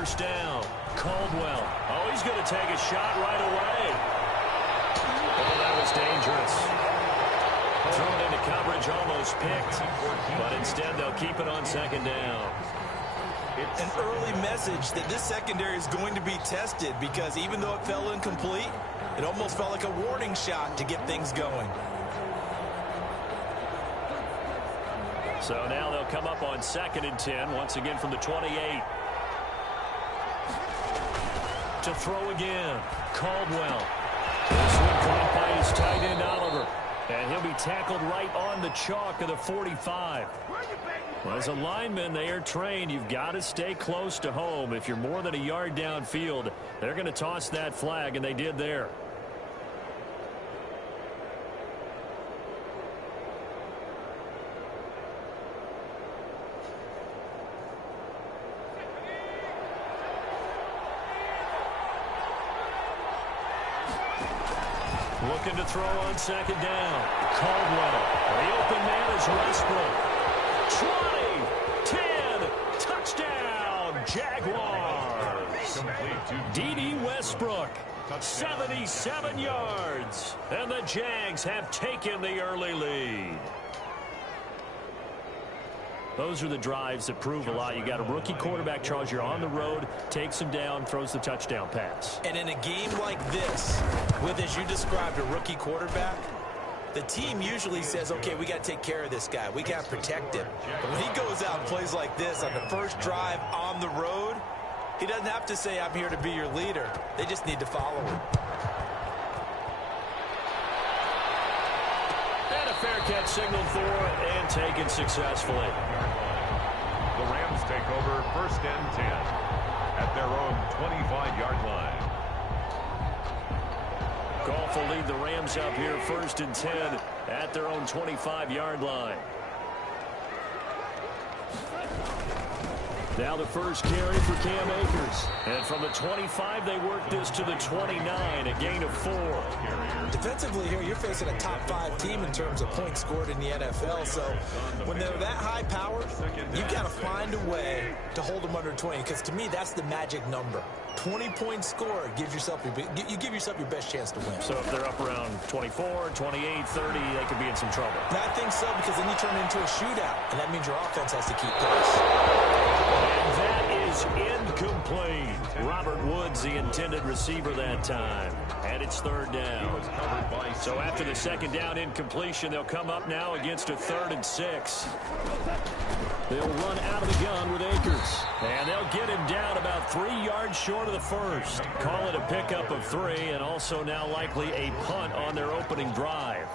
first down. Caldwell. Oh, he's going to take a shot right away. Oh, that was dangerous. Thrown into coverage, almost picked. But instead, they'll keep it on second down. It's an early message that this secondary is going to be tested because even though it fell incomplete, it almost felt like a warning shot to get things going. So now they'll come up on 2nd and 10, once again from the 28. To throw again, Caldwell. This one caught by his tight end, Oliver. And he'll be tackled right on the chalk of the 45. Well, as a lineman, they are trained. You've got to stay close to home. If you're more than a yard downfield, they're going to toss that flag, and they did there. Looking to throw on 2nd down. Caldwell. The open man is Westbrook. 20, 10, touchdown, Jaguars. D.D. Westbrook, 77 yards. And the Jags have taken the early lead. Those are the drives that prove a lot. You got a rookie quarterback, Charles. You're on the road, takes him down, throws the touchdown pass. And in a game like this, with, as you described, a rookie quarterback, the team usually says, okay, we got to take care of this guy. We got to protect him. But when he goes out and plays like this on the first drive on the road, he doesn't have to say, I'm here to be your leader. They just need to follow him. And a fair catch signaled for and taken successfully. The Rams take over 1st and 10 at their own 25-yard line. Goff will lead the Rams up here 1st and 10 at their own 25-yard line. Now the first carry for Cam Akers. And from the 25, they work this to the 29, a gain of 4. Defensively here, you're facing a top 5 team in terms of points scored in the NFL. So when they're that high powered, you've got to find a way to hold them under 20. Because to me, that's the magic number. 20 points scored gives yourself you give yourself your best chance to win. So if they're up around 24, 28, 30, they could be in some trouble. And I think so, because then you turn it into a shootout, and that means your offense has to keep pace. And that is incomplete. Robert Woods, the intended receiver that time. And it's 3rd down. So after the 2nd down incompletion, they'll come up now against a 3rd and 6. They'll run out of the gun with Akers. And they'll get him down about 3 yards short of the first. Call it a pickup of 3, and also now likely a punt on their opening drive.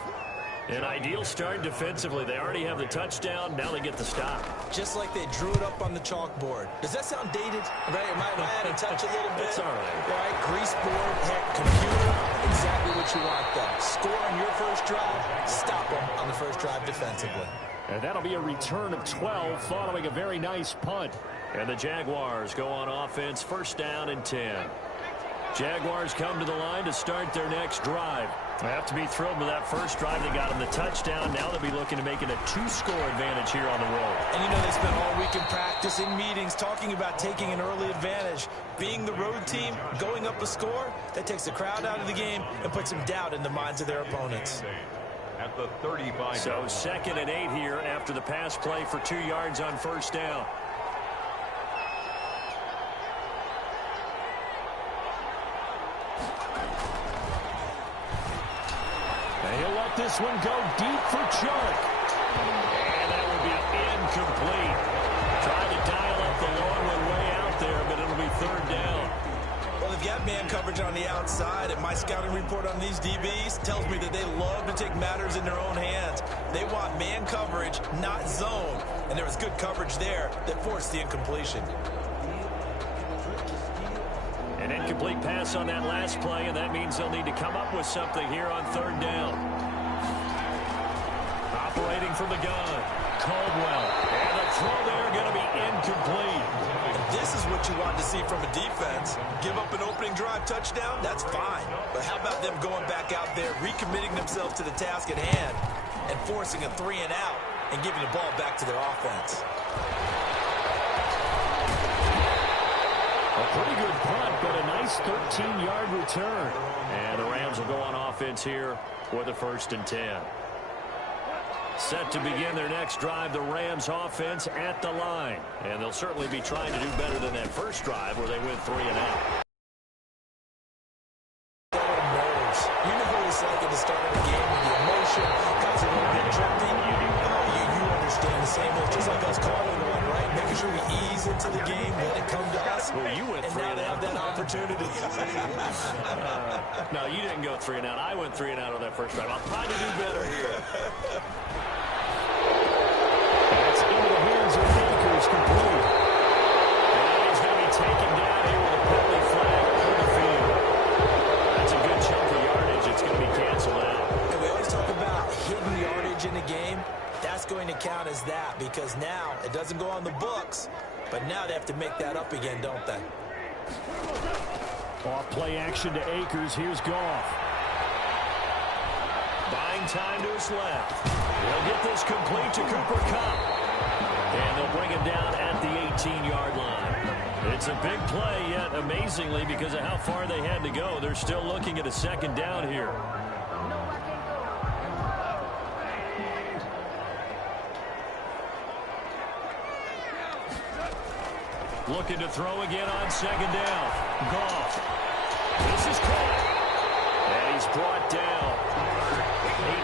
An ideal start defensively. They already have the touchdown. Now they get the stop. Just like they drew it up on the chalkboard. Does that sound dated? Right? Am I out of touch a little bit? It's all right. Right? Grease board, heck, computer, exactly what you want though. Score on your first drive, stop them on the first drive defensively. And that'll be a return of 12 following a very nice punt. And the Jaguars go on offense, 1st down and 10. Jaguars come to the line to start their next drive. They have to be thrilled with that first drive. They got them the touchdown. Now they'll be looking to make it a 2-score advantage here on the road. And you know they spent all week in practice, in meetings, talking about taking an early advantage. Being the road team, going up a score, that takes the crowd out of the game and puts some doubt in the minds of their opponents. At the 35. So 2nd and 8 here after the pass play for 2 yards on 1st down. He'll let this one go deep for Chark. And that will be incomplete. Trying to dial up the long one way out there, but it'll be 3rd down. Well, they've got man coverage on the outside, and my scouting report on these DBs tells me that they love to take matters in their own hands. They want man coverage, not zone. And there was good coverage there that forced the incompletion. An incomplete pass on that last play, and that means they'll need to come up with something here on 3rd down. Operating from the gun, Caldwell. And the throw there going to be incomplete. And this is what you want to see from a defense. Give up an opening drive touchdown, that's fine. But how about them going back out there, recommitting themselves to the task at hand, and forcing a 3 and out, and giving the ball back to their offense. A pretty good punt, but a nice 13-yard return. And the Rams will go on offense here for the 1st and 10. Set to begin their next drive, the Rams offense at the line. And they'll certainly be trying to do better than that first drive where they went 3 and out. You know what it's like at the start of the game with the emotion, got a little bit trippy. You understand the same as just like us calling one, right? Making sure we ease into the game, let it come to us. Well, you went 3 and now they have that opportunity. No, you didn't go 3 and out. I went 3 and out on that first drive. I'll try to do better here. That's into the hands of Akers, complete. And he's going to be taken down here with a penalty flag on the field. That's a good chunk of yardage. It's going to be canceled out. And we always talk about hidden yardage in a game. That's going to count as that because now it doesn't go on the books, but now they have to make that up again, don't they? Off play action to Akers. Here's Goff. Buying time to his left. He'll get this complete to Cooper Kupp. And they'll bring him down at the 18-yard line. It's a big play, yet amazingly, because of how far they had to go, they're still looking at a 2nd down here. Looking to throw again on 2nd down. Goff. This is caught. And he's brought down.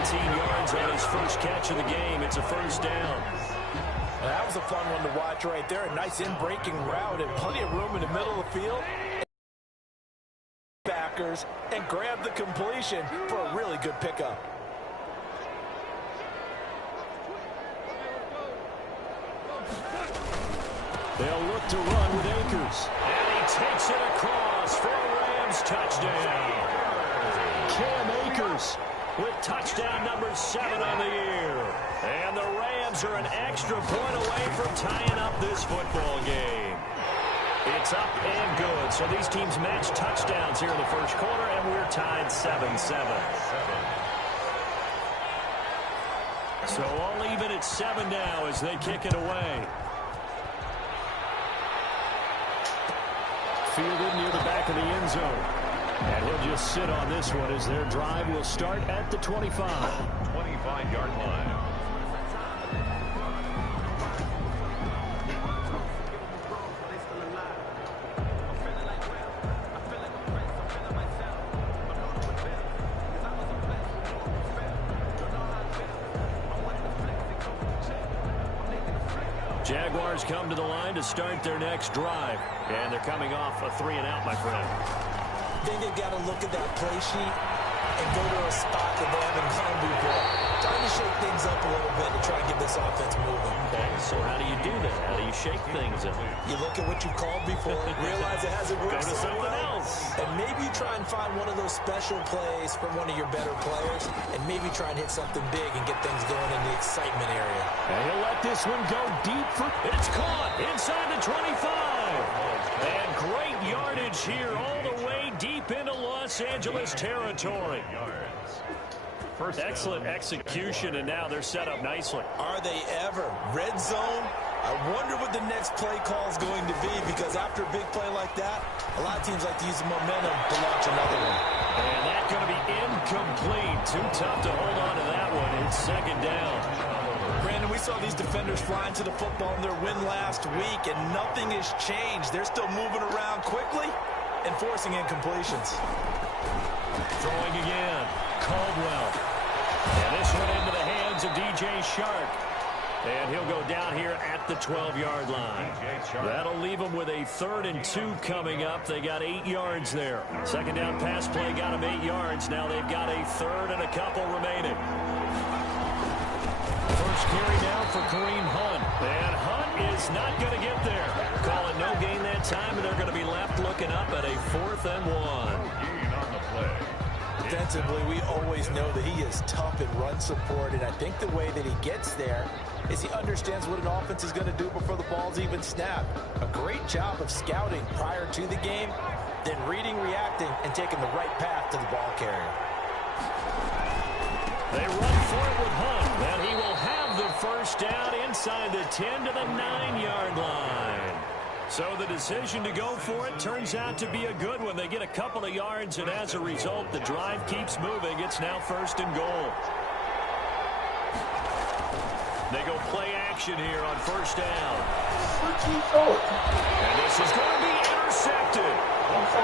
18 yards on his first catch of the game. It's a 1st down. That was a fun one to watch right there. A nice in-breaking route and plenty of room in the middle of the field. Backers and grab the completion for a really good pickup. They'll look to run with Akers. And he takes it across for a Rams touchdown. Cam Akers with touchdown number 7 on the year. And the Rams are an extra point away from tying up this football game. It's up and good. So these teams match touchdowns here in the first quarter, and we're tied 7-7. So all even at 7 now as they kick it away. Fielded near the back of the end zone. And he'll just sit on this one as their drive will start at the 25. 25-yard line. Jaguars come to the line to start their next drive. And they're coming off a 3 and out, my friend. I think they've got to look at that play sheet and go to a spot that they haven't gone before. Trying to shake things up a little bit to try and get this offense moving. Okay, so how do you do that? How do you shake things up? You look at what you called before, realize it hasn't worked Go to so something well, else. and maybe you try and find one of those special plays from one of your better players, and maybe try and hit something big and get things going in the excitement area. And he'll let this one go deep for... It's caught inside the 25. And great yardage here all the way deep into Los Angeles territory. Excellent execution, and now they're set up nicely. Are they ever? Red zone? I wonder what the next play call is going to be, because after a big play like that, a lot of teams like to use the momentum to launch another one. And that's going to be incomplete. Too tough to hold on to that one. It's 2nd down. Brandon, we saw these defenders flying to the football in their win last week, and nothing has changed. They're still moving around quickly and forcing incompletions. Throwing again. Caldwell. And this one into the hands of DJ Shark. And he'll go down here at the 12-yard line. That'll leave them with a 3rd and 2 coming up. They got 8 yards there. 2nd down pass play got them 8 yards. Now they've got a 3rd and a couple remaining. First carry now for Kareem Hunt. And Hunt is not going to get there. Call it no gain that time, and they're going to be left looking up at a 4th and 1. Defensively, we always know that he is tough in run support, and I think the way that he gets there is he understands what an offense is going to do before the ball's even snapped. A great job of scouting prior to the game, then reading, reacting, and taking the right path to the ball carrier. They run for it with Hunt, and he will have the 1st down inside the 10 to the 9-yard line. So the decision to go for it turns out to be a good one. They get a couple of yards, and as a result, the drive keeps moving. It's now 1st and goal. They go play action here on 1st down. And this is going to be intercepted.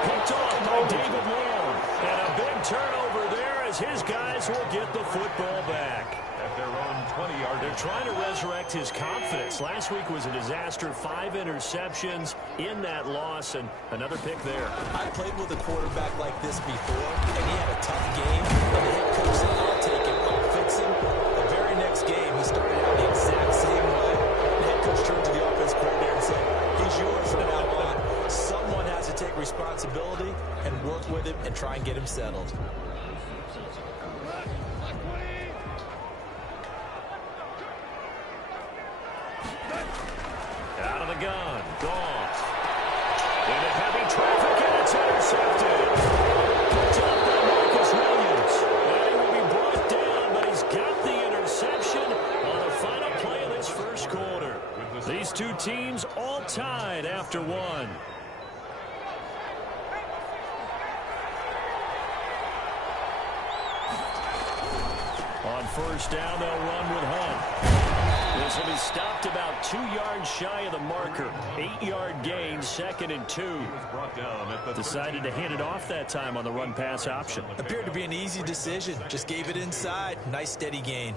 Picked off by David Long. And a big turnover there as his guys will get the football back. At their own 20-yard. They're trying to resurrect his confidence. Last week was a disaster. 5 interceptions in that loss, and another pick there. I played with a quarterback like this before, and he had a tough game. And the head coach said, I'll take him, I'll fix him. The very next game, he started out the exact same way. The head coach turned to the offense coordinator and said, he's yours from now on. Someone has to take responsibility and work with him and try and get him settled. Out of the gun. Goff. Into heavy traffic, and it's intercepted. Picked up by Marcus Williams. And he will be brought down, but he's got the interception on the final play of this first quarter. These two teams all tied after one. On 1st down, they'll run with Hunt. This will be stopped about 2 yards shy of the marker. 8-yard gain, 2nd and 2. Decided to hand it off that time on the run-pass option. Appeared to be an easy decision. Just gave it inside. Nice steady gain.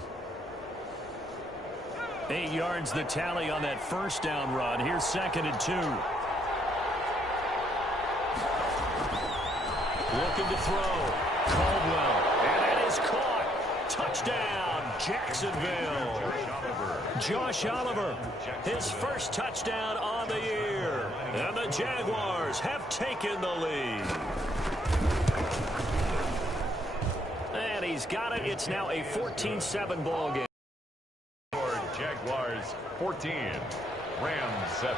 8 yards the tally on that 1st down run. Here's 2nd and 2. Looking to throw. Caldwell. And it is caught. Touchdown, Jacksonville. Josh Oliver, his first touchdown on the year. And the Jaguars have taken the lead. And he's got it. It's now a 14-7 ball game. Jaguars 14, Rams 7.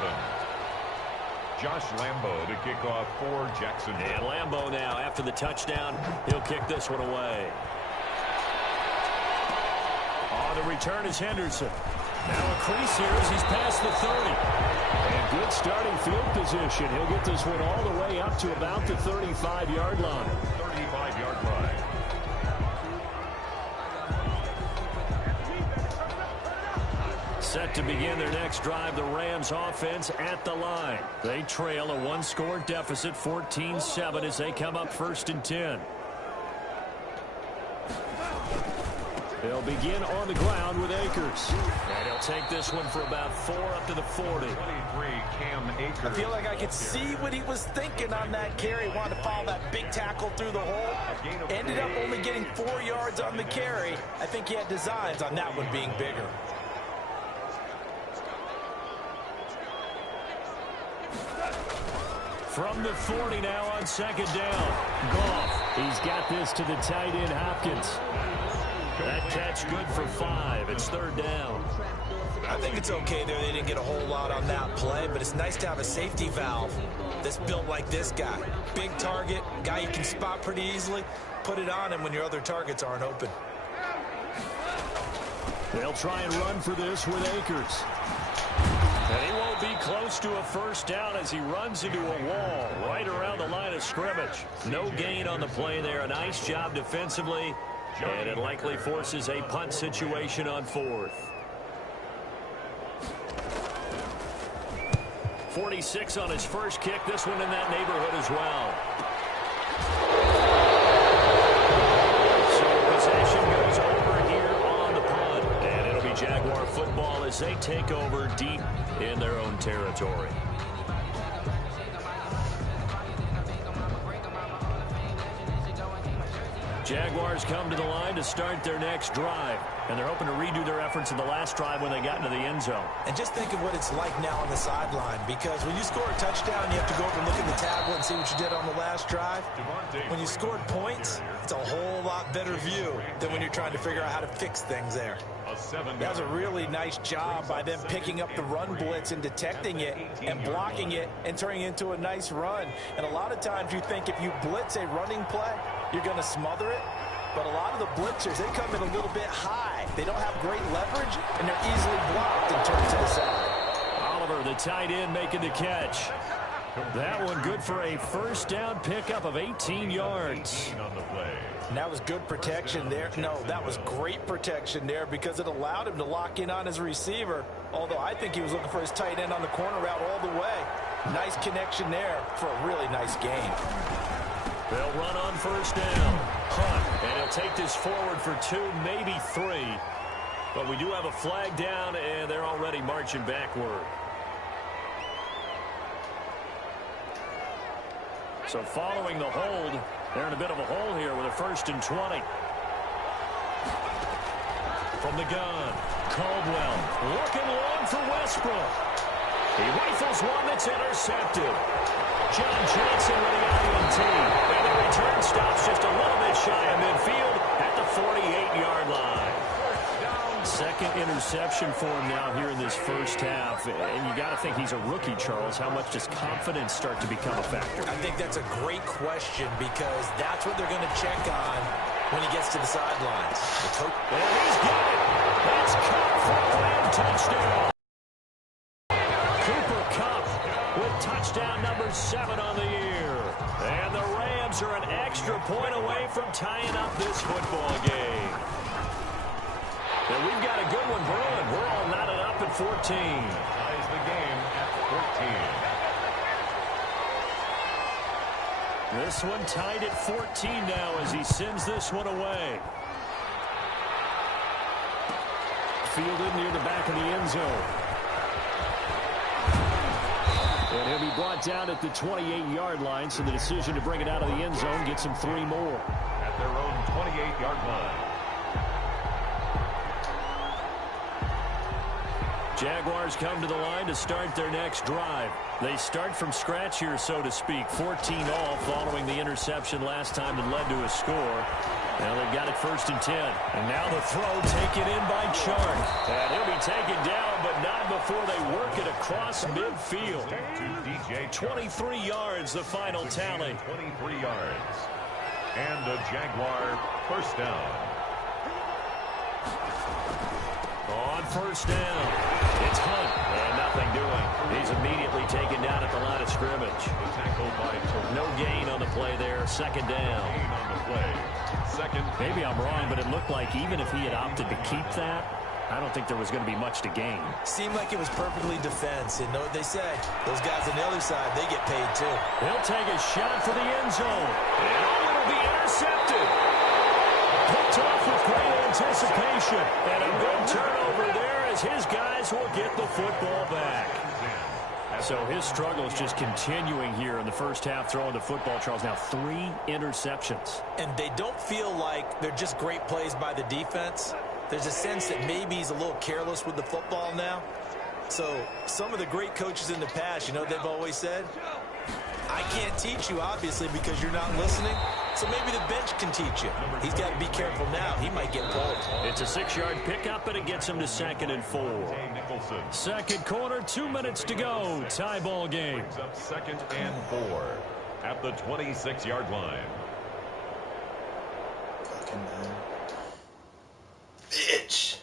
Josh Lambo to kick off for Jacksonville. And Lambo now, after the touchdown, he'll kick this one away. On the return is Henderson. Now a crease here as he's past the 30. And good starting field position. He'll get this one all the way up to about the 35-yard line. 35-yard line. Set to begin their next drive, the Rams offense at the line. They trail a 1-score deficit, 14-7 as they come up 1st and 10. They'll begin on the ground with Akers. And he'll take this one for about 4 up to the 40. 23, Cam Akers. I feel like I could see what he was thinking on that carry. Wanted to follow that big tackle through the hole. Ended up only getting 4 yards on the carry. I think he had designs on that one being bigger. From the 40 now on 2nd down. Goff. He's got this to the tight end, Hopkins. That catch good for 5. It's 3rd down. I think it's okay there. They didn't get a whole lot on that play, but it's nice to have a safety valve that's built like this guy. Big target, guy you can spot pretty easily. Put it on him when your other targets aren't open. They'll try and run for this with Akers. And he won't be close to a 1st down as he runs into a wall right around the line of scrimmage. No gain on the play there. A nice job defensively. And it likely forces a punt situation on 4th. 46 on his first kick. This one in that neighborhood as well. So possession goes over here on the punt. And it'll be Jaguar football as they take over deep in their own territory. Jaguars come to the line to start their next drive. And they're hoping to redo their efforts in the last drive when they got into the end zone. And just think of what it's like now on the sideline. Because when you score a touchdown, you have to go over and look at the tablet and see what you did on the last drive. When you scored points, it's a whole lot better view than when you're trying to figure out how to fix things there. That was a really nice job by them picking up the run blitz and detecting it and blocking it and turning it into a nice run. And a lot of times you think if you blitz a running play, you're going to smother it. But a lot of the blitzers, they come in a little bit high. They don't have great leverage, and they're easily blocked and turned to the side. Oliver, the the tight end making the catch. That one good for a first down pickup of 18 yards. And that was good protection there. No, that was great protection there because it allowed him to lock in on his receiver. Although I think he was looking for his tight end on the corner route all the way. Nice connection there for a really nice gain. They'll run on first down. Hunt, and he'll take this forward for 2, maybe 3. But we do have a flag down, and they're already marching backward. So following the hold, they're in a bit of a hole here with a 1st and 20. From the gun, Caldwell looking long for Westbrook. He rifles one that's intercepted. John Johnson with the INT. And the return stops just a little bit shy of midfield at the 48-yard line. Second interception for him now here in this first half. And you got to think he's a rookie, Charles. How much does confidence start to become a factor? I think that's a great question because that's what they're going to check on when he gets to the sidelines. And he's got it. That's Kupp for a Ram touchdown. Cooper Kupp with touchdown number 7 on the year. And the Rams are an extra point away from tying up this football game. And we've got a good one brewing. We're all knotted up at 14. Ties the game at 14. This one tied at 14 now as he sends this one away. Fielded near the back of the end zone. And he'll be brought down at the 28-yard line, so the decision to bring it out of the end zone gets him 3 more. At their own 28-yard line. Jaguars come to the line to start their next drive. They start from scratch here, so to speak. 14 all following the interception last time that led to a score. Now they've got it 1st and 10. And now the throw taken in by Chark. And he'll be taken down, but not before they work it across midfield. 23 yards, the final tally. 23 yards. And a Jaguar first down. On first down, it's Hunt, and nothing doing. He's immediately taken down at the line of scrimmage. No gain on the play there, 2nd down. Gain on the play. Second. Maybe I'm wrong, but it looked like even if he had opted to keep that, I don't think there was going to be much to gain. Seemed like it was perfectly defense. And know what they say? Those guys on the other side, they get paid too. He'll take a shot for the end zone. And it'll be intercepted. Picked off with great anticipation. And a good turnover there as his guys will get the football back. So his struggle is just continuing here in the first half throwing the football, Charles. Now 3 interceptions. And they don't feel like they're just great plays by the defense. There's a sense that maybe he's a little careless with the football now. So some of the great coaches in the past, you know, they've always said, I can't teach you, obviously, because you're not listening. So maybe the bench can teach you. He's got to be careful now. He might get pulled. It's a 6-yard pickup, and it gets him to 2nd and 4. Second quarter, 2 minutes to go. Tie ball game. Brings up 2nd and 4 at the 26-yard line. Bitch.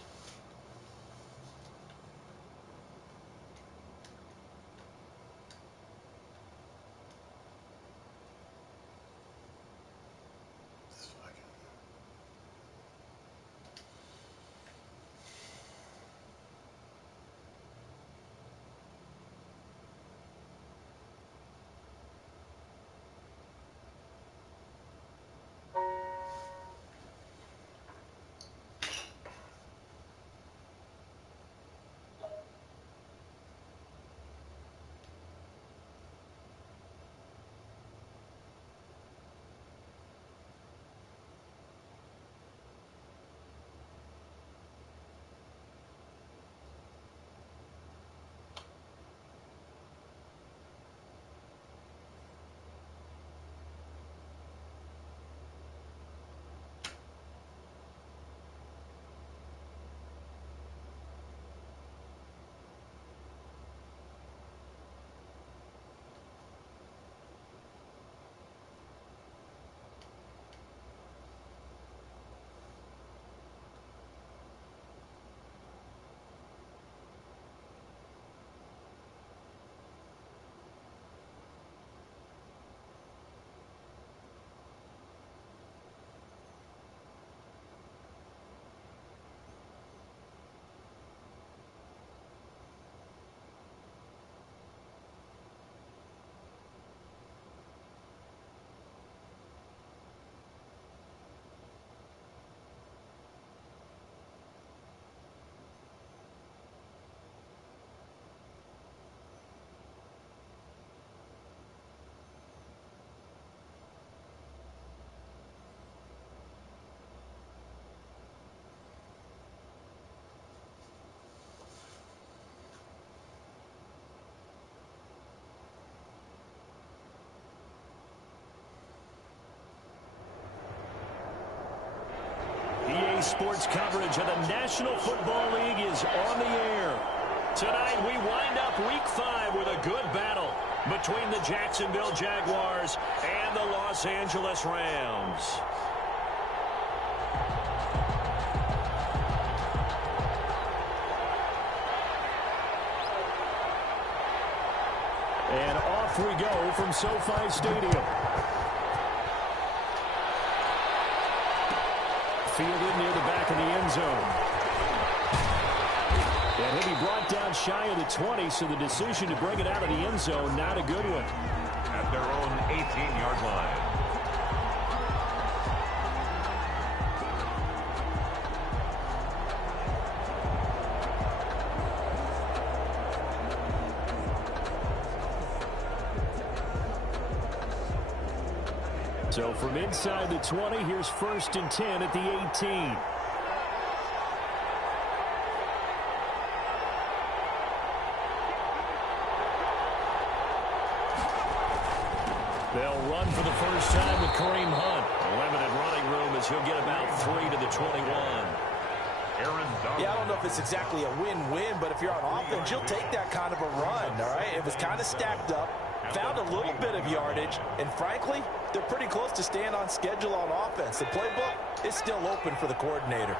sports coverage of the National Football League is on the air. Tonight, we wind up Week 5 with a good battle between the Jacksonville Jaguars and the Los Angeles Rams. And off we go from SoFi Stadium. Fielded near the back of the end zone. And he'll be brought down shy of the 20, so the decision to bring it out of the end zone, not a good one. At their own 18-yard line. So from inside the 20, here's 1st and 10 at the 18. They'll run for the first time with Kareem Hunt. Limited running room as he'll get about 3 to the 21. Yeah, I don't know if it's exactly a win-win, but if you're on offense, you'll take that kind of a run, all right? It was kind of stacked up, found a little bit of yardage, and frankly, they're pretty close to staying on schedule on offense. The playbook is still open for the coordinator.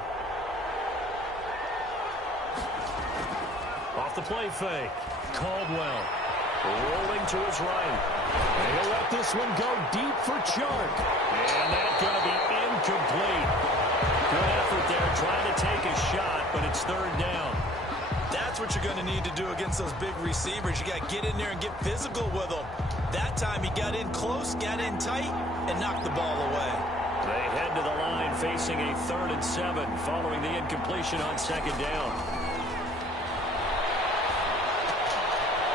Off the play fake, Caldwell rolling to his right. And he'll let this one go deep for Chark. And that's going to be incomplete. Good effort there trying to take a shot, but it's 3rd down. That's what you're going to need to do against those big receivers. You got to get in there and get physical with them. That time he got in close, got in tight, and knocked the ball away. They head to the line facing a 3rd and 7 following the incompletion on 2nd down.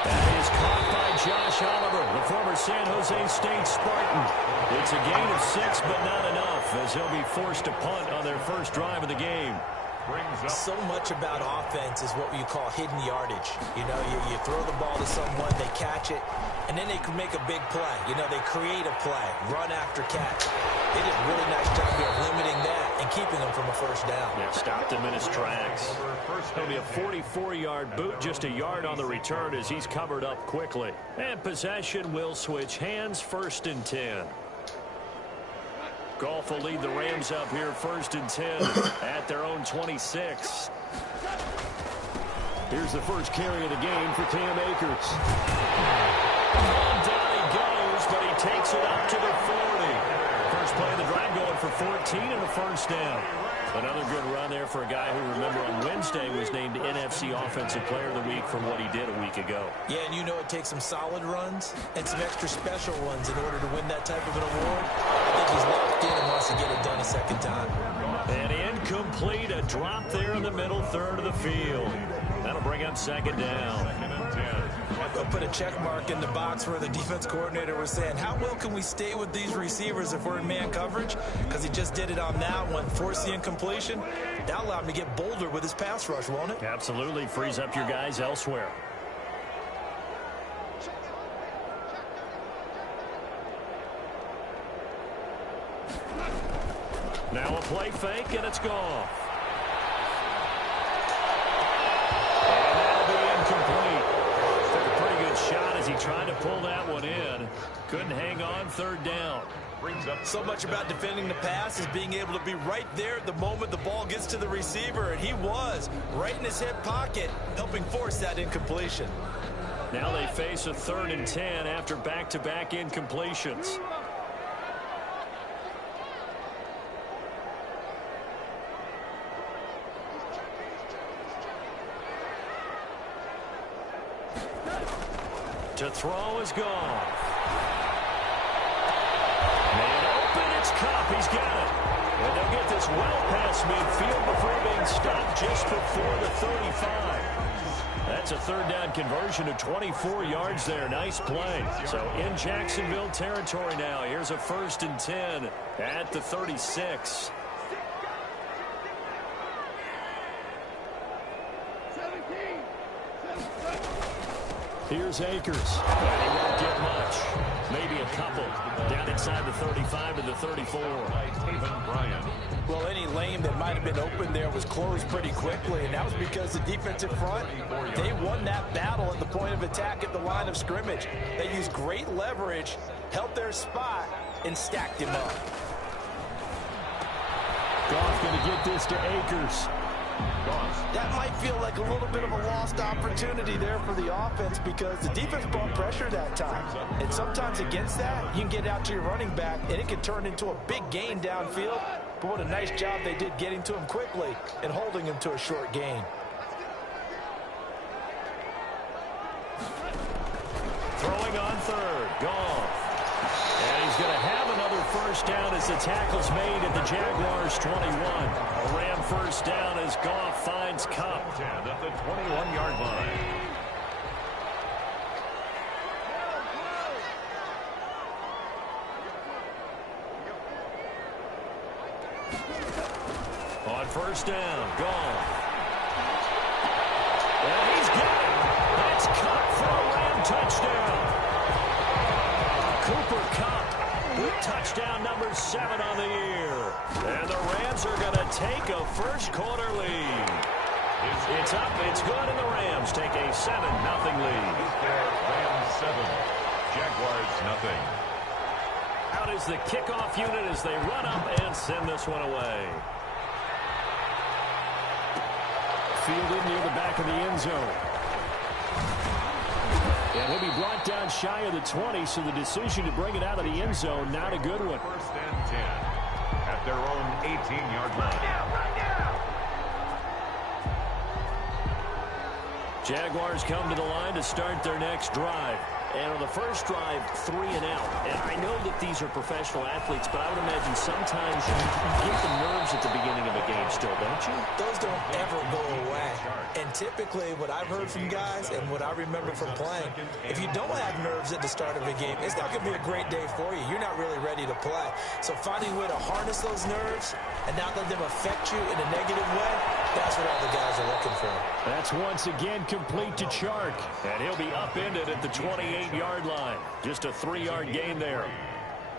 That is caught by Josh Oliver, the former San Jose State Spartan. It's a gain of 6, but not enough, as he'll be forced to punt on their first drive of the game. So much about offense is what you call hidden yardage. You know, you throw the ball to someone, they catch it, and then they can make a big play. You know, they create a play, run after catch. They did a really nice job here of limiting that and keeping them from a first down. Yeah, stopped him in his tracks. It'll be a 44-yard boot, just a yard on the return as he's covered up quickly. And possession will switch hands, 1st and 10. Goff will lead the Rams up here 1st and 10 at their own 26. Here's the first carry of the game for Cam Akers. Down he goes, but he takes it up to the 40. First play of the drive going for 14 and a first down. Another good run there for a guy who, remember, on Wednesday was named NFC Offensive Player of the Week for what he did a week ago. Yeah, and you know it takes some solid runs and some extra special ones in order to win that type of an award. I think he's locked in and wants to get it done a second time. And incomplete, a drop there in the middle third of the field. That'll bring up 2nd down. They'll put a check mark in the box where the defense coordinator was saying, how well can we stay with these receivers if we're in man coverage? Because he just did it on that one, forced the incompletion. That'll allow him to get bolder with his pass rush, won't it? Absolutely. Frees up your guys elsewhere. Now a play fake, and it's gone. And that'll be incomplete. Took a pretty good shot as he tried to pull that one in. Couldn't hang on, 3rd down. So much about defending the pass is being able to be right there at the moment the ball gets to the receiver, and he was right in his hip pocket, helping force that incompletion. Now they face a 3rd and 10 after back-to-back incompletions. To throw is gone. Man open, it's Kupp. He's got it. And they'll get this well past midfield before being stopped just before the 35. That's a 3rd down conversion of 24 yards there. Nice play. So in Jacksonville territory now. Here's a 1st and 10 at the 36. Here's Akers. And he won't get much. Maybe a couple. Down inside the 35 to the 34. Well, any lane that might have been open there was closed pretty quickly, and that was because the defensive front, they won that battle at the point of attack at the line of scrimmage. They used great leverage, held their spot, and stacked him up. Goff going to get this to Akers. That might feel like a little bit of a lost opportunity there for the offense because the defense brought pressure that time. And sometimes against that, you can get out to your running back, and it can turn into a big gain downfield. But what a nice job they did getting to him quickly and holding him to a short gain. Throwing on third. Goff. And he's going to have another first down as the tackle's made at the Jaguars' 21. A Ram first down as Goff finds Cup. 10 at the 21-yard line. On first down, Goff. And he's got it. That's Cup for a Ram touchdown. Cooper Kupp with touchdown number 7 on the year. And the Rams are going to take a first-quarter lead. It's up, it's good, and the Rams take a 7-0 lead. Rams 7, Jaguars 0. Out is the kickoff unit as they run up and send this one away. Fielded near the back of the end zone. And he'll be brought down shy of the 20, so the decision to bring it out of the end zone, not a good one. First and 10 at their own 18-yard line. Jaguars come to the line to start their next drive. And on the first drive, 3 and out. And I know that these are professional athletes, but I would imagine sometimes you get the nerves at the beginning of a game still, don't you? Those don't ever go away. And typically what I've heard from guys and what I remember from playing, if you don't have nerves at the start of a game, it's not going to be a great day for you. You're not really ready to play. So finding a way to harness those nerves and not let them affect you in a negative way, that's what all the guys are looking for. That's once again complete to Chark. And he'll be upended at the 28-yard line. Just a 3-yard gain there.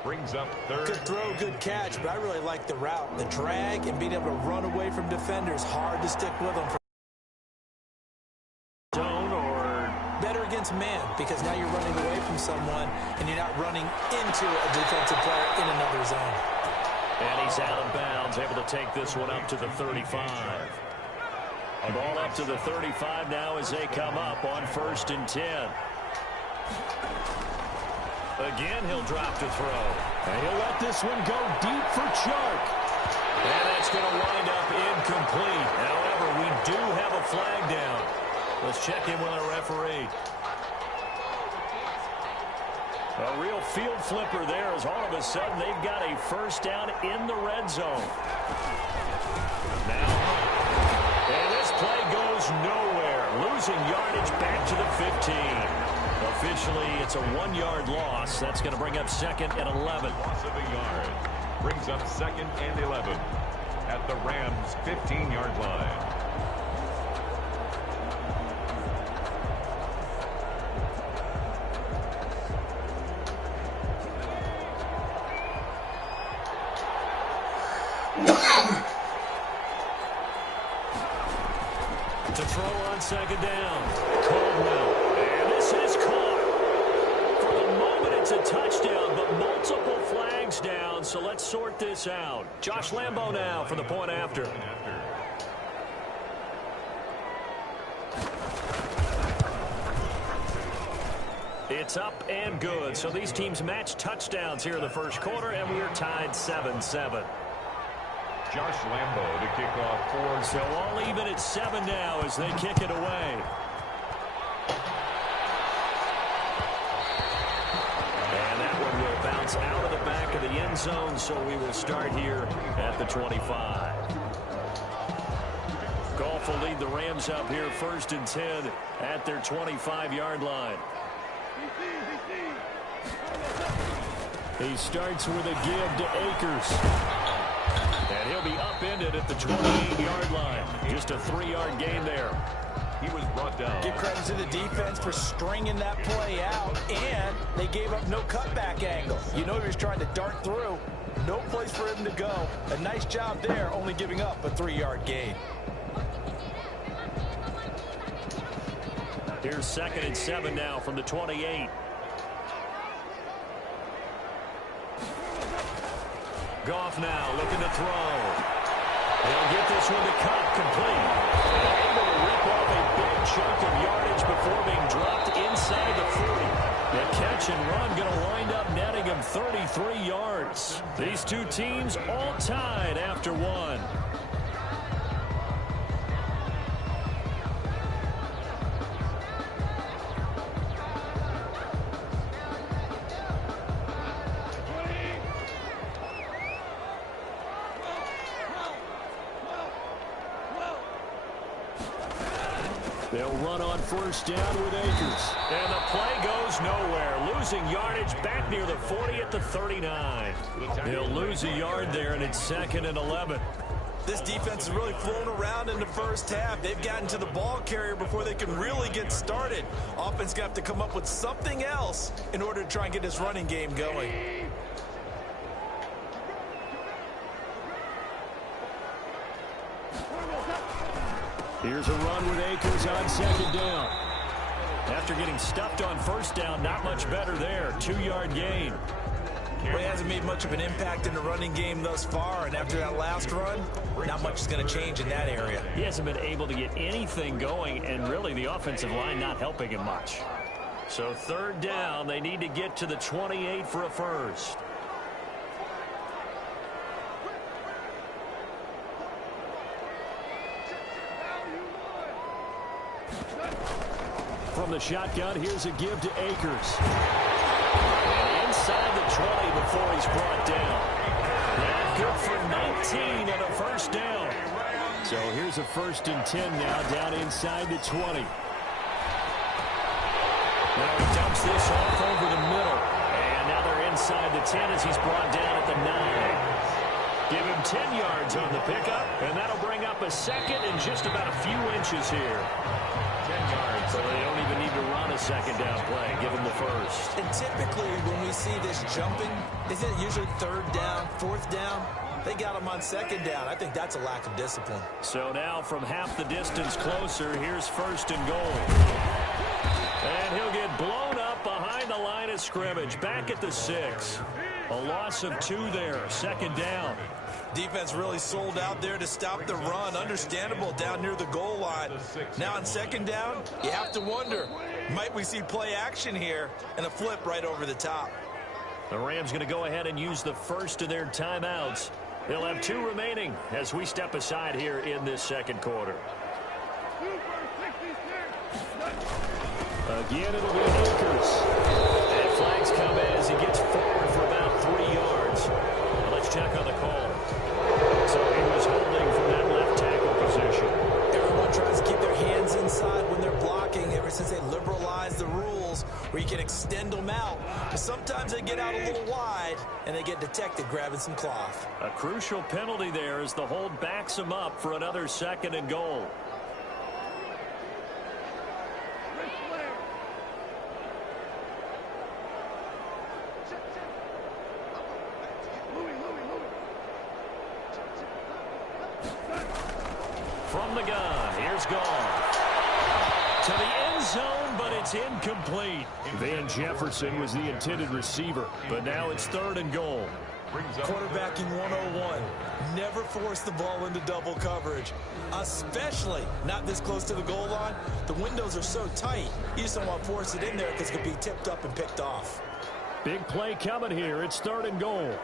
Brings up third. Good throw, good catch, but I really like the route. The drag and being able to run away from defenders, hard to stick with them. Zone or better against man, because now you're running away from someone and you're not running into a defensive player in another zone. And he's out of bounds, able to take this one up to the 35. A ball up to the 35 now as they come up on 1st and 10. Again, he'll drop to throw. And he'll let this one go deep for Chark. And that's going to wind up incomplete. However, we do have a flag down. Let's check in with our referee. A real field flipper there as all of a sudden they've got a first down in the red zone. Now, and this play goes nowhere. Losing yardage back to the 15. Officially, it's a 1-yard loss. That's going to bring up 2nd and 11. Loss of a yard. Brings up 2nd and 11 at the Rams' 15-yard line. To throw on 2nd down. Caldwell. And this is caught. For the moment, it's a touchdown, but multiple flags down, so let's sort this out. Josh Lambo now for the point after. It's up and good. So these teams match touchdowns here in the first quarter, and we are tied 7-7. Josh Lambo to kick off 4. So all even at 7 now as they kick it away. And that one will bounce out of the back of the end zone, so we will start here at the 25. Goff will lead the Rams up here 1st and 10 at their 25-yard line. He starts with a give to Akers. And he'll be upended at the 28-yard line. Just a 3-yard gain there. He was brought down. Give credit to the defense for stringing that play out, and they gave up no cutback angle. You know he was trying to dart through. No place for him to go. A nice job there, only giving up a 3-yard gain. Here's 2nd and 7 now from the 28. Goff now looking to throw. They'll get this one to Cup, complete. Able to rip off a big chunk of yardage before being dropped inside the 40. The catch and run going to wind up netting him 33 yards. These two teams all tied after one. They'll run on 1st down with Akers. And the play goes nowhere. Losing yardage back near the 40 at the 39. He'll lose a yard there, and it's 2nd and 11. This defense has really flown around in the first half. They've gotten to the ball carrier before they can really get started. Offense going to have to come up with something else in order to try and get this running game going. Here's a run with Akers on 2nd down. After getting stuffed on 1st down, not much better there. 2-yard gain. Well, he hasn't made much of an impact in the running game thus far, and after that last run, not much is going to change in that area. He hasn't been able to get anything going, and really the offensive line not helping him much. So 3rd down, they need to get to the 28 for a first. From the shotgun, here's a give to Akers. And inside the 20 before he's brought down. And good for 19 and a 1st down. So here's a 1st and 10 now down inside the 20. Now he dumps this off over the middle. And now they're inside the 10 as he's brought down at the 9. Give him 10 yards on the pickup, and that'll bring up a 2nd and just about a few inches here. 10 yards, so they don't even need to run a 2nd down play. Give him the 1st. And typically when we see this jumping, isn't it usually 3rd down, 4th down? They got him on 2nd down. I think that's a lack of discipline. So now from half the distance closer, here's 1st and goal. And he'll get blown up behind the line of scrimmage, back at the 6. A loss of 2 there, 2nd down. Defense really sold out there to stop the run. Understandable down near the goal line. Now on 2nd down, you have to wonder, might we see play action here and a flip right over the top? The Rams going to go ahead and use the first of their timeouts. They'll have 2 remaining as we step aside here in this 2nd quarter. Again, it'll be Akers. And flags come in as he gets forward for about 3 yards. Now let's check on the call. So he was holding from that left tackle position. Everyone tries to keep their hands inside when they're blocking ever since they liberalized the rules where you can extend them out. But sometimes they get out a little wide and they get detected grabbing some cloth. A crucial penalty there as the hold backs him up for another 2nd and goal. From the gun, here's Goff. To the end zone, but it's incomplete. Van Jefferson was the intended receiver, but now it's 3rd and goal. Quarterbacking 101. Never force the ball into double coverage, especially not this close to the goal line. The windows are so tight, you just don't want to force it in there because it could be tipped up and picked off. Big play coming here. It's 3rd and goal.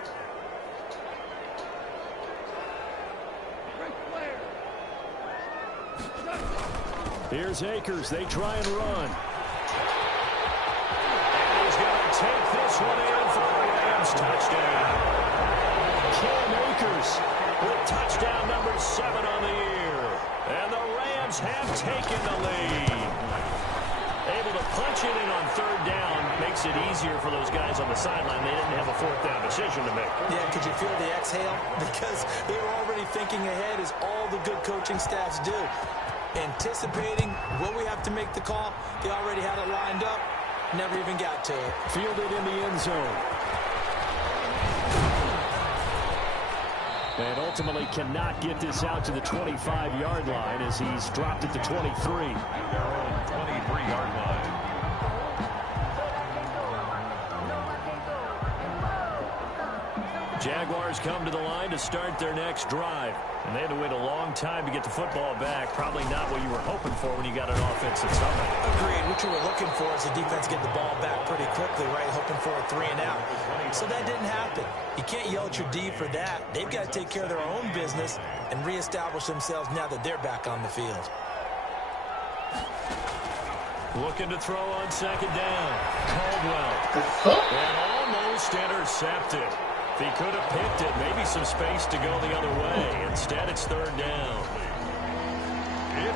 Here's Akers. They try and run. And he's going to take this one in for the Rams touchdown. Cam Akers with touchdown number 7 on the year. And the Rams have taken the lead. Able to punch it in on 3rd down. Makes it easier for those guys on the sideline. They didn't have a 4th down decision to make. Yeah, could you feel the exhale? Because they were already thinking ahead, as all the good coaching staffs do. anticipating, will we have to make the call? They already had it lined up, never even got to it. Fielded in the end zone. And ultimately cannot get this out to the 25-yard line as he's dropped at the 23. Their own 23-yard line. Jaguars come to the line to start their next drive. And they had to wait a long time to get the football back. Probably not what you were hoping for when you got an offensive summit. Agreed. What you were looking for is the defense get the ball back pretty quickly, right? Hoping for a 3 and out. So that didn't happen. You can't yell at your D for that. They've got to take care of their own business and reestablish themselves now that they're back on the field. Looking to throw on second down. Caldwell. And almost intercepted. If he could have picked it, maybe some space to go the other way. Instead, it's third down.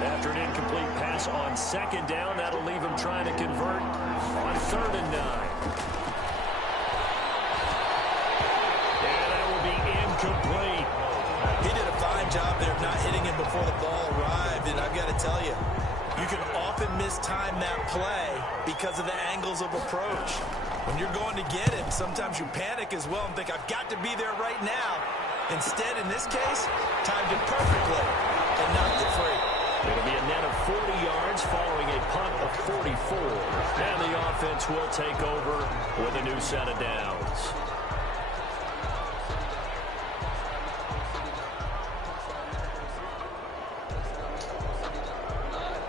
After an incomplete pass on second down, that'll leave him trying to convert on 3rd and 9. And that will be incomplete. He did a fine job there of not hitting him before the ball arrived, and I've got to tell you, you can often mistime that play because of the angles of approach. When you're going to get him, sometimes you panic as well and think, I've got to be there right now. Instead, in this case, timed it perfectly and knocked it free. It'll be a net of 40 yards following a punt of 44. And the offense will take over with a new set of downs.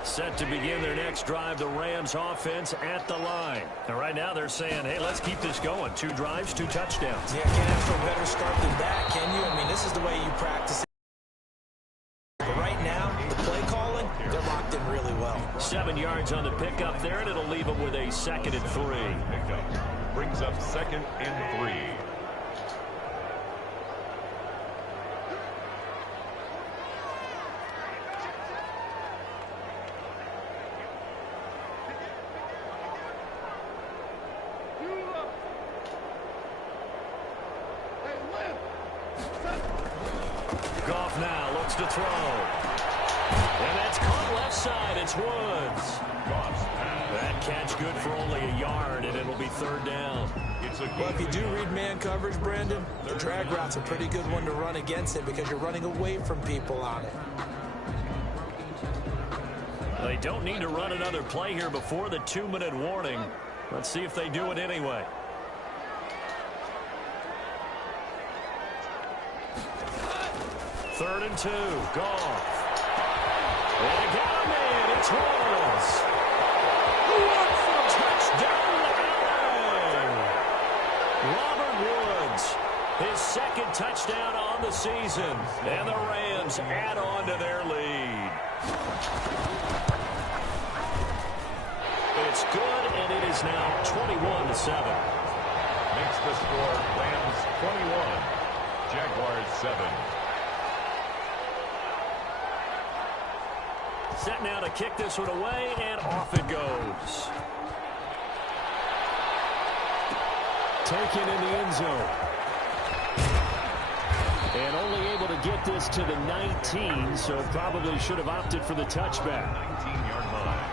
Set to begin their next drive, the Rams offense at the line. And right now they're saying, hey, let's keep this going. 2 drives, 2 touchdowns. Yeah, can't ask for a better start than that, can you? I mean, this is the way you practice it. But right now, the play calling, they're locked in really well. 7 yards on the pickup there, and it'll leave them with a 2nd and 3. Pickup brings up 2nd and 3. Goff now looks to throw. And that's caught left side. It's Woods. That catch good for only a yard, and it'll be 3rd down. Well, if you do read man coverage, Brandon, the drag route's a pretty good one to run against it because you're running away from people on it. They don't need to run another play here before the 2-minute warning. Let's see if they do it anyway. Third and 2. Goff. And they got him in. It's Woods. Touchdown, Robert Woods. His 2nd touchdown on the season. And the Rams add on to their lead. It's good, and it is now 21-7. Makes the score Rams 21, Jaguars 7. Set now to kick this one away, and off it goes. Taken in the end zone. And only able to get this to the 19, so probably should have opted for the touchback. 19-yard line.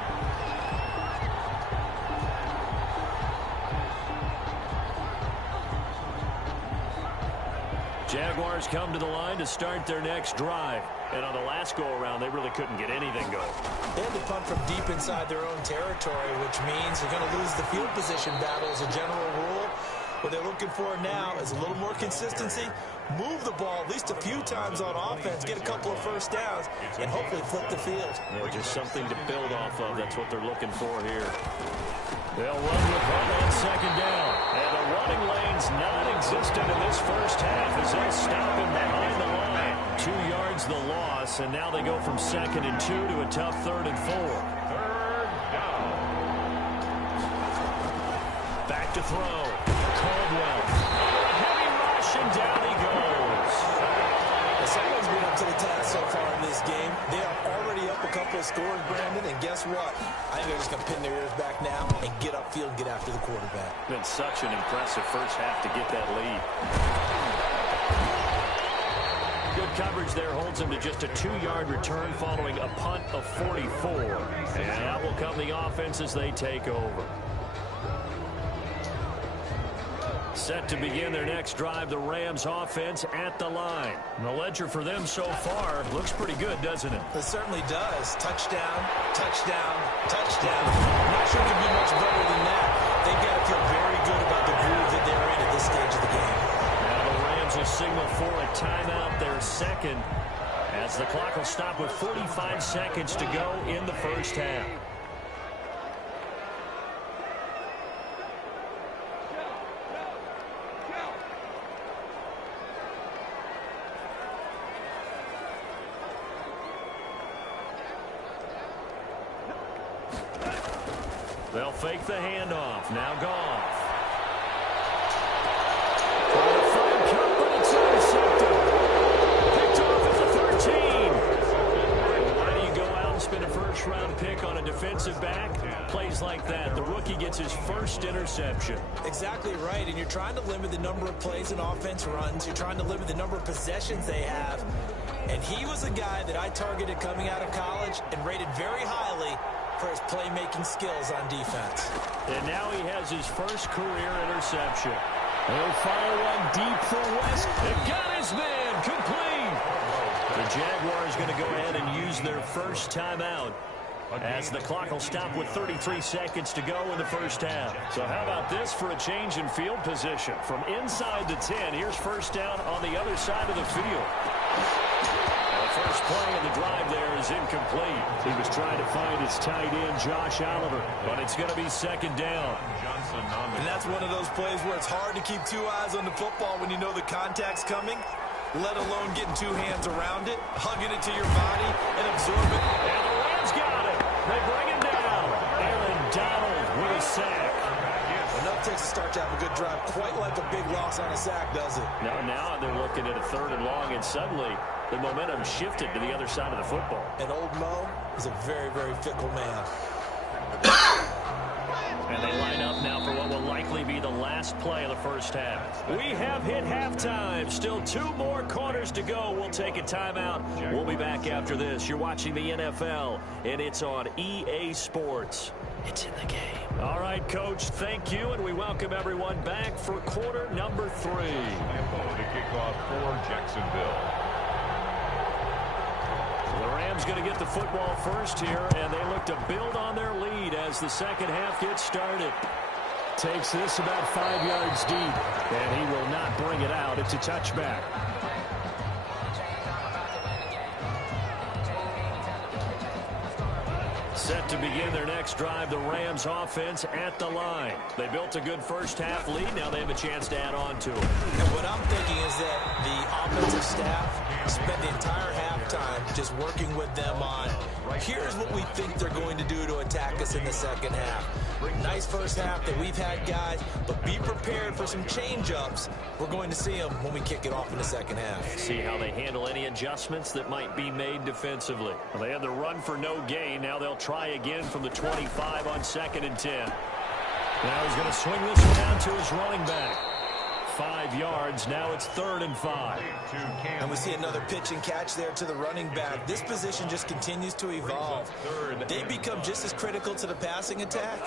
Jaguars come to the line to start their next drive. And on the last go-around, they really couldn't get anything going. They had to punt from deep inside their own territory, which means they're going to lose the field position battle as a general rule. What they're looking for now is a little more consistency, move the ball at least a few times on offense, get a couple of first downs, and hopefully flip the field. Yeah, just something to build off of. That's what they're looking for here. They'll run with one on second down. And the running lane's non-existent in this first half as they stop him behind the line. 2 yards the loss, and now they go from 2nd and 2 to a tough 3rd and 4. 3rd down. Back to throw. Caldwell. Heavy rush, and down he goes. Someone's been up to the task so far in this game. They are already up a couple of scores, Brandon, and guess what? I think they're just going to pin their ears back now and get upfield and get after the quarterback. Been such an impressive first half to get that lead. Good coverage there holds him to just a 2-yard return following a punt of 44. And that will come the offense as they take over. Set to begin their next drive, the Rams offense at the line. The ledger for them so far looks pretty good, doesn't it? It certainly does. Touchdown, touchdown, touchdown. Not sure it could be much better than that. They've got to feel very good about the groove that they're in at this stage of the game. Now the Rams will signal for a timeout, their second, as the clock will stop with 45 seconds to go in the first half. They'll fake the handoff. Now Goff. Trying to find Cup, but it's intercepted. Picked off at the 13. Why do you go out and spend a first-round pick on a defensive back? Plays like that. The rookie gets his first interception. Exactly right, and you're trying to limit the number of plays an offense runs. You're trying to limit the number of possessions they have. And he was a guy that I targeted coming out of college and rated very highly for his playmaking skills on defense. And now he has his first career interception. He'll fire one deep for West. It got his man complete. The Jaguars going to go ahead and use their first timeout as the clock will stop with 33 seconds to go in the first half. So how about this for a change in field position? From inside the 10, here's first down on the other side of the field. The first play of the drive there is incomplete. He was trying to find his tight end, Josh Oliver, but it's going to be second down. And that's one of those plays where it's hard to keep two eyes on the football when you know the contact's coming, let alone getting two hands around it, hugging it to your body, and absorb it. And the Rams got it. They bring him down. Aaron Donald with a sack. Enough takes to start to have a good drive. Quite like a big loss on a sack, does it? Now they're looking at a 3rd and long, and suddenly the momentum shifted to the other side of the football. And old Mo is a very, very fickle man. And they line up now for what will likely be the last play of the first half. We have hit halftime. Still 2 more quarters to go. We'll take a timeout. We'll be back after this. You're watching the NFL, and it's on EA Sports. It's in the game. All right, Coach, thank you, and we welcome everyone back for quarter number 3. To kick off for Jacksonville. The Rams going to get the football first here, and they look to build on their lead as the second half gets started. Takes this about 5 yards deep, and he will not bring it out. It's a touchback. Set to begin their next drive, the Rams offense at the line. They built a good first half lead. Now they have a chance to add on to it. And what I'm thinking is that the offensive staff spent the entire halftime just working with them on, here's what we think they're going to do to attack us in the second half. Nice first half that we've had, guys, but be prepared for some change-ups. We're going to see them when we kick it off in the second half. See how they handle any adjustments that might be made defensively. Well, they had the run for no gain. Now they'll try again from the 25 on 2nd and 10. Now he's going to swing this one out to his running back. 5 yards. Now it's 3rd and 5. And we see another pitch and catch there to the running back. This position just continues to evolve. They become just as critical to the passing attack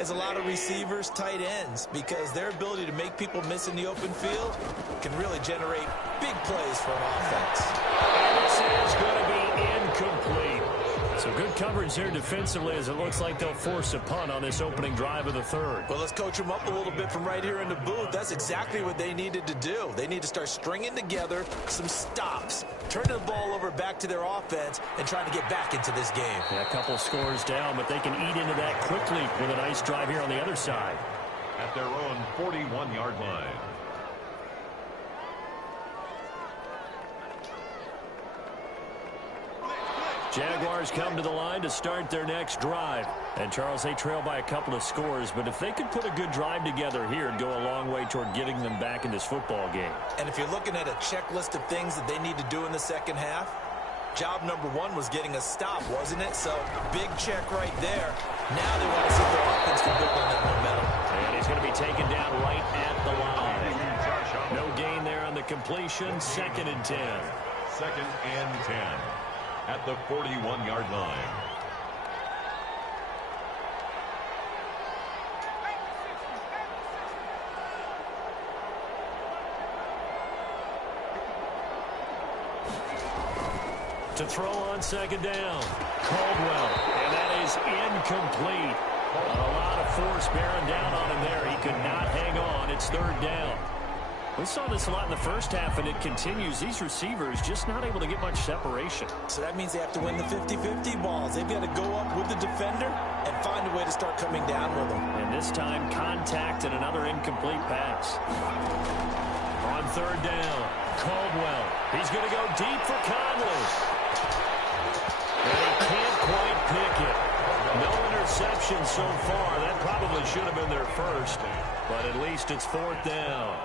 as a lot of receivers, tight ends, because their ability to make people miss in the open field can really generate big plays for an offense. And this is going to be incomplete. So good coverage there defensively as it looks like they'll force a punt on this opening drive of the 3rd. Well, let's coach them up a little bit from right here in the booth. That's exactly what they needed to do. They need to start stringing together some stops, turning the ball over back to their offense, and trying to get back into this game. Yeah, a couple scores down, but they can eat into that quickly with a nice drive here on the other side. At their own 41-yard line. Jaguars come to the line to start their next drive. And, Charles, they trail by a couple of scores, but if they could put a good drive together here, it'd go a long way toward getting them back in this football game. And if you're looking at a checklist of things that they need to do in the second half, job number 1 was getting a stop, wasn't it? So, big check right there. Now they want to see if their offense can build on that momentum. And he's going to be taken down right at the line. No gain there on the completion, 2nd and 10. 2nd and 10 at the 41-yard line. To throw on 2nd down, Caldwell, and that is incomplete. A lot of force bearing down on him there. He could not hang on. It's 3rd down. We saw this a lot in the first half, and it continues. These receivers just not able to get much separation. So that means they have to win the 50-50 balls. They've got to go up with the defender and find a way to start coming down with them. And this time, contact and another incomplete pass. On 3rd down, Caldwell. He's going to go deep for Conley. And he can't quite pick it. No interception so far. That probably should have been their first, but at least it's 4th down.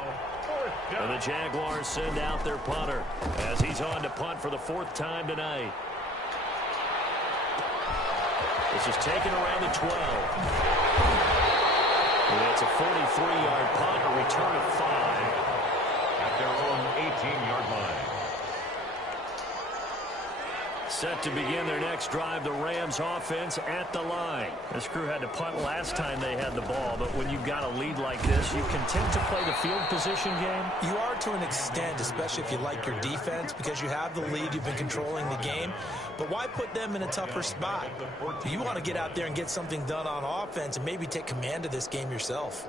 And the Jaguars send out their punter as he's on to punt for the 4th time tonight. This is taken around the 12. And it's a 43-yard punt, a return of 5. At their own 18-yard line. Set to begin their next drive, the Rams offense at the line. This crew had to punt last time they had the ball, but when you've got a lead like this, you can tend to play the field position game. You are to an extent, especially if you like your defense, because you have the lead, you've been controlling the game. But why put them in a tougher spot? You want to get out there and get something done on offense and maybe take command of this game yourself.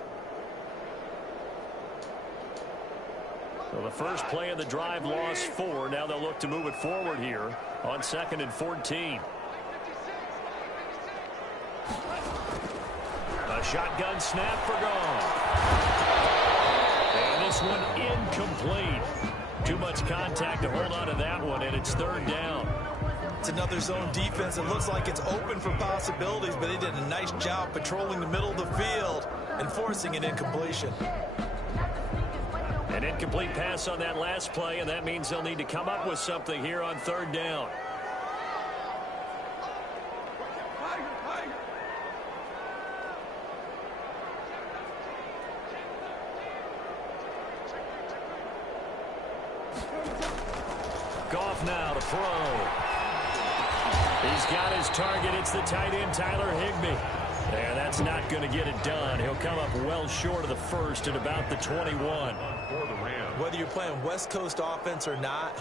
So the first play of the drive lost 4. Now they'll look to move it forward here on 2nd and 14. A shotgun snap for gone. And this one incomplete. Too much contact to hold on to that one, and it's 3rd down. It's another zone defense. It looks like it's open for possibilities, but they did a nice job patrolling the middle of the field and forcing an incompletion. An incomplete pass on that last play, and that means they'll need to come up with something here on 3rd down. Goff now to throw. He's got his target. It's the tight end, Tyler Higbee. Yeah, that's not going to get it done. He'll come up well short of the first at about the 21. Whether you're playing West Coast offense or not,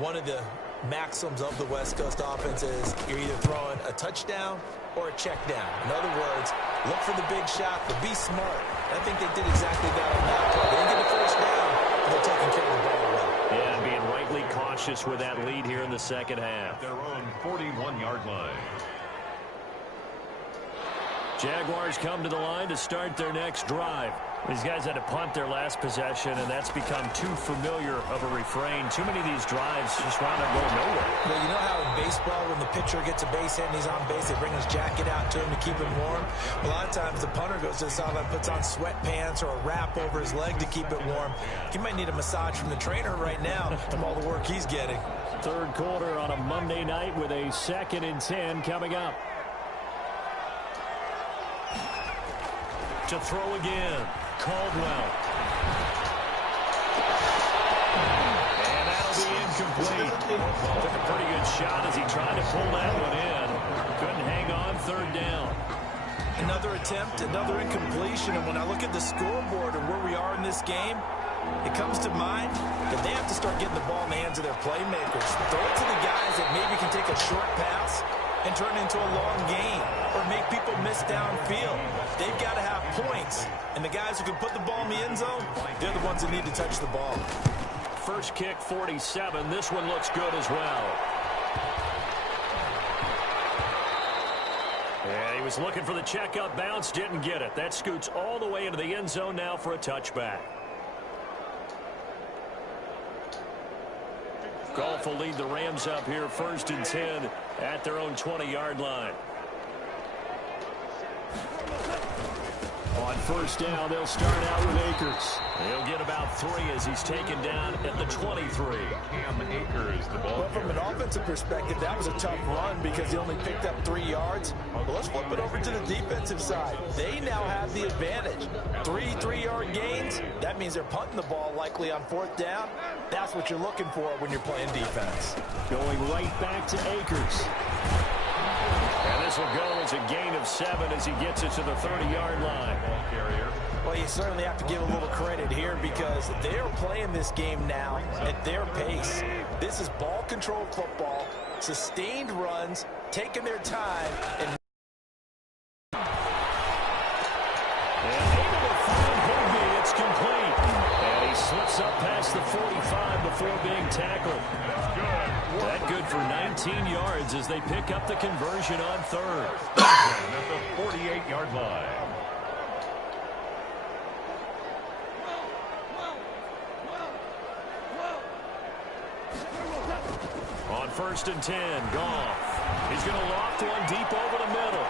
one of the maxims of the West Coast offense is you're either throwing a touchdown or a check down. In other words, look for the big shot, but be smart. I think they did exactly that on that play. They didn't get the first down, but they're taking care of the ball well. Yeah, and being rightly cautious with that lead here in the second half. Their own 41-yard line. Jaguars come to the line to start their next drive. These guys had to punt their last possession, and that's become too familiar of a refrain. Too many of these drives just wound up going nowhere. Well, you know how in baseball, when the pitcher gets a base hit and he's on base, they bring his jacket out to him to keep him warm? A lot of times the punter goes to the sideline, puts on sweatpants or a wrap over his leg to keep it warm. He might need a massage from the trainer right now from all the work he's getting. 3rd quarter on a Monday night with a 2nd and 10 coming up. To throw again, Caldwell. And that'll be incomplete. Took a pretty good shot as he tried to pull that one in. Couldn't hang on, 3rd down. Another attempt, another incompletion, and when I look at the scoreboard and where we are in this game, it comes to mind that they have to start getting the ball in the hands of their playmakers. Throw it to the guys that maybe can take a short pass and turn into a long gain or make people miss downfield. They've got to have points, and the guys who can put the ball in the end zone, they're the ones that need to touch the ball. First kick, 47. This one looks good as well. And he was looking for the checkup bounce, didn't get it. That scoots all the way into the end zone now for a touchback. Goff will lead the Rams up here 1st and 10 at their own 20-yard line. On 1st down, they'll start out with Akers. He'll get about 3 as he's taken down at the 23. Cam Akers, the ball. Well, from an offensive perspective, that was a tough run because he only picked up 3 yards. But let's flip it over to the defensive side. They now have the advantage. 3 3-yard gains, that That means they're punting the ball likely on 4th down. That's what you're looking for when you're playing defense. Going right back to Akers. And this will go as a gain of 7 as he gets it to the 30-yard line. Ball carrier. Well, you certainly have to give a little credit here because they're playing this game now at their pace. This is ball control football, sustained runs, taking their time, and able to find hoogogan. It's complete. And he slips up past the 45 before being tackled. That's good. That good for 19 yards as they pick up the conversion on 3rd. At the 48-yard line. On 1st and 10, Goff. He's going to loft one deep over the middle.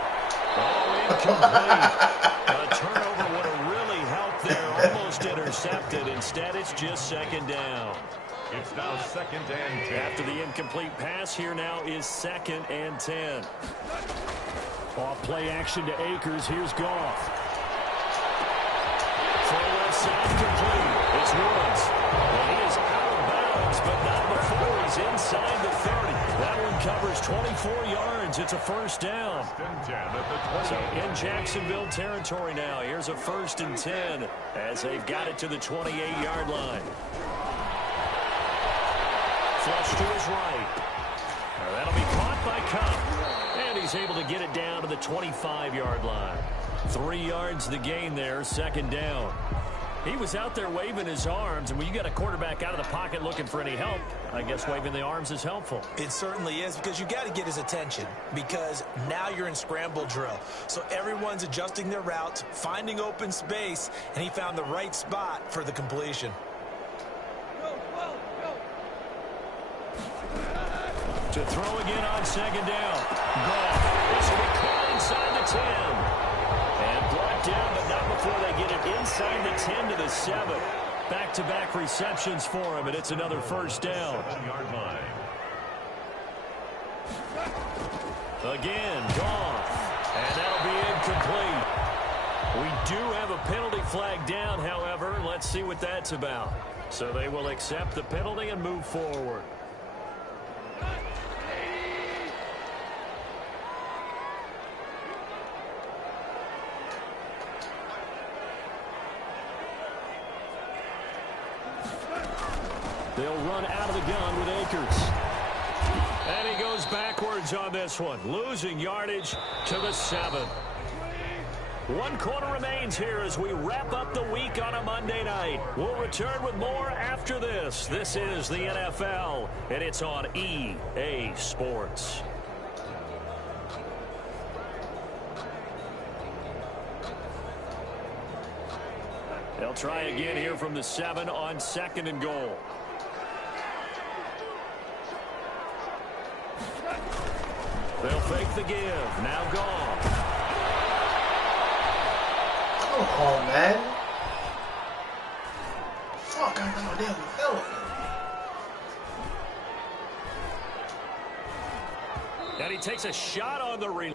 Oh, incomplete. A turnover would have really helped there. Almost intercepted. Instead, it's just 2nd down. It's now 2nd and 10. After the incomplete pass, here now is 2nd and 10. Off play action to Akers. Here's Goff. Throw left side complete. It's Woods. And he is out of bounds, but not before he's inside the 30. That one covers 24 yards. It's a 1st down. 10 at the 20. So in Jacksonville territory now. Here's a 1st and 10 as they've got it to the 28-yard line. Flush to his right. That'll be caught by Cup. And he's able to get it down to the 25-yard line. 3 yards the gain there, 2nd down. He was out there waving his arms, and when you got a quarterback out of the pocket looking for any help, I guess waving the arms is helpful. it certainly is because you got to get his attention because now you're in scramble drill. So everyone's adjusting their routes, finding open space, and he found the right spot for the completion. To throw again on 2nd down. Goff. This will be caught inside the 10. And brought down, but not before they get it inside the 10 to the 7. Back-to-back receptions for him, and it's another 1st down. 7-yard line. Again, Goff. And that'll be incomplete. We do have a penalty flag down, however. Let's see what that's about. So they will accept the penalty and move forward. They'll run out of the gun with Akers. And he goes backwards on this one, losing yardage to the 7. 1 quarter remains here as we wrap up the week on a Monday night. We'll return with more after this. This is the NFL, and it's on EA Sports. They'll try again here from the 7 on 2nd and goal. They'll fake the give. Now gone. Come on, man. Fuck, I got no damn help. And he takes a shot on the release.